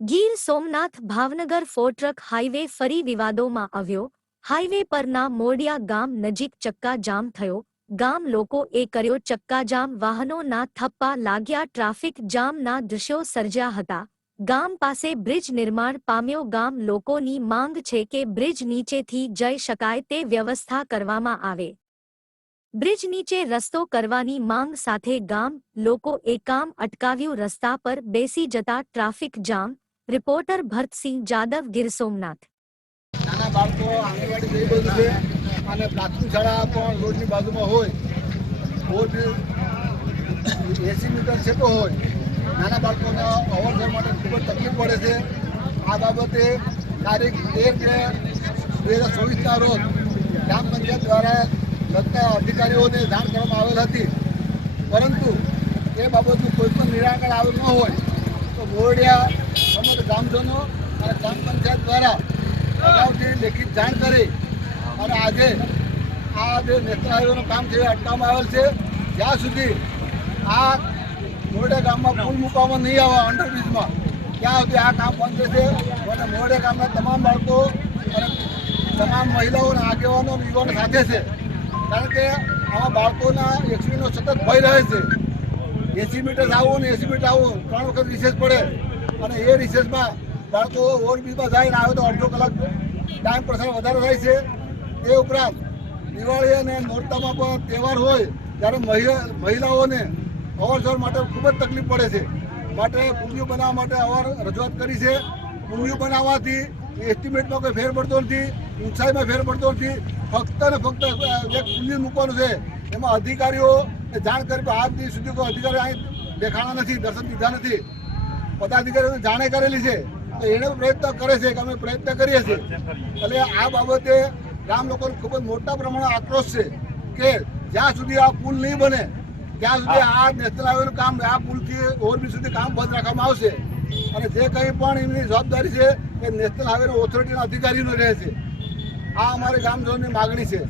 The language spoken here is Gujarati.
Gir Somnath Bhavnagar four track highway ફરી વિવાદોમાં આવ્યો. હાઈવે પરના મોડિયા ગામ નજીક ચક્કાજામ થયો. ગામ લોકોએ કર્યો ચક્કાજામ, વાહનોના થપ્પા લાગ્યા, ટ્રાફિક જામના દૃશ્યો સર્જ્યા હતા. ગામ પાસે બ્રિજ નિર્માણ પામ્યો. ગામ લોકોની માંગ છે કે બ્રિજ નીચેથી જઈ શકાય તે વ્યવસ્થા કરવામાં આવે. બ્રિજ નીચે રસ્તો કરવાની માંગ સાથે ગામ લોકોએ કામ અટકાવ્યું. રસ્તા પર બેસી જતા traffic jam reporter Bharatsinh Jadav Gir Somnath. નાના બાળકો આંગણવાડી જઈ બધું છે અને પ્રાથમિક શાળા પણ રોડની બાજુમાં હોય. એસી મીટર છેટો હોય. નાના બાળકોને અવરજવર માટે ખૂબ જ તકલીફ પડે છે. આ બાબતે તારીખ એક બે બે હજાર ચોવીસના રોજ ગ્રામ પંચાયત દ્વારા લગતા અધિકારીઓને જાણ કરવામાં આવેલ હતી. પરંતુ એ બાબતનું કોઈ પણ નિરાકરણ આવેલ ન હોય. તો મોરડિયા સમગ્ર ગ્રામજનો અને ગ્રામ પંચાયત દ્વારા અગાઉથી લેખિત જાણ કરી અને આજે આ નેશનલ હાઈવેનું કામ છે અટકાવવામાં આવેલ છે. જ્યાં સુધી આ મોરડિયા ગામમાં પુલ મૂકવામાં નહીં આવે અંડરબ્રિજમાં ત્યાં સુધી આ કામ બંધ રહેશે. અને મોરડિયા ગામના તમામ બાળકો અને તમામ મહિલાઓ આગેવાનો યુવાનો સાથે છે. કારણ કે આવા બાળકોના એક્સિડન્ટનો સતત ભય રહે છે. એસી મીટર આવો ને એસી મીટર આવો, ત્રણ વખત રિસેસ પડે. અને એ રિસેસમાં બાળકો ઓવરબ્રિજમાં જાય ને આવે તો અડધો કલાક ટાઈમ પ્રસાર વધારે થાય છે. એ ઉપરાંત દિવાળી અને નોરતામાં પણ તહેવાર હોય ત્યારે મહિલા, મહિલાઓને અવરજવર માટે ખૂબ જ તકલીફ પડે છે. માટે પુલિયું બનાવવા માટે અવાર રજૂઆત કરી છે. પુલિયું બનાવવાથી એસ્ટિમેટમાં કોઈ ફેર પડતો નથી, ઊંચાઈમાં ફેર પડતો નથી. ફક્ત ને ફક્ત એક પુલિયું મૂકવાનું છે. એમાં અધિકારીઓ જાણ કરી આજ સુધી કોઈ અધિકારી અહીં દેખાણા નથી, દર્શન દીધા નથી. પદાધિકારીઓને જાણે કરેલી છે. તો એને પ્રયત્ન કરે છે કે અમે પ્રયત્ન કરીએ છીએ. એટલે આ બાબતે ગામ લોકોને ખૂબ જ મોટા પ્રમાણમાં આક્રોશ છે કે જ્યાં સુધી આ પુલ નહીં બને, ત્યાં સુધી આ નેશનલ હાઈવેનું કામ, આ પુલથી ઓવરબ્રિજ સુધી કામ બંધ રાખવામાં આવશે. અને જે કંઈ પણ એમની જવાબદારી છે એ નેશનલ હાઈવે ઓથોરિટીના અધિકારીનો રહે છે. આ અમારે ગામજનોની માગણી છે.